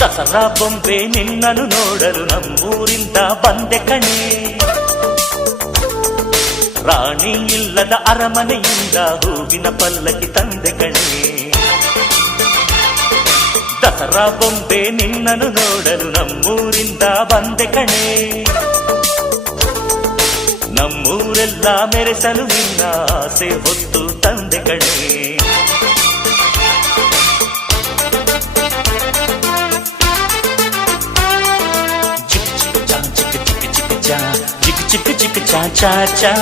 ದಸರಾ ಬೊಂಬೆ ನಿನ್ನನ್ನು ನೋಡಲು ನಮ್ಮೂರಿಂದ ಬಂದೆ ಕಣೆ. ರಾಣಿ ಇಲ್ಲದ ಅರಮನೆಯಿಂದ ಹೂವಿನ ಪಲ್ಲಕ್ಕಿ ತಂದೆ ಕಣೆ. ದಸರಾ ಬೊಂಬೆ ನಿನ್ನನ್ನು ನೋಡಲು ನಮ್ಮೂರಿಂದ ಬಂದೆ ಕಣೆ. ನಮ್ಮೂರೆಲ್ಲ ಮೆರೆಸಲು ನಿನ್ನ ಆಸೆ ಹೊತ್ತು ತಂದೆ ಕಣೆ. ಚಿಕ್ಕ ಚಿಕ್ಕ ಚಾ ಚಾ ಚಾ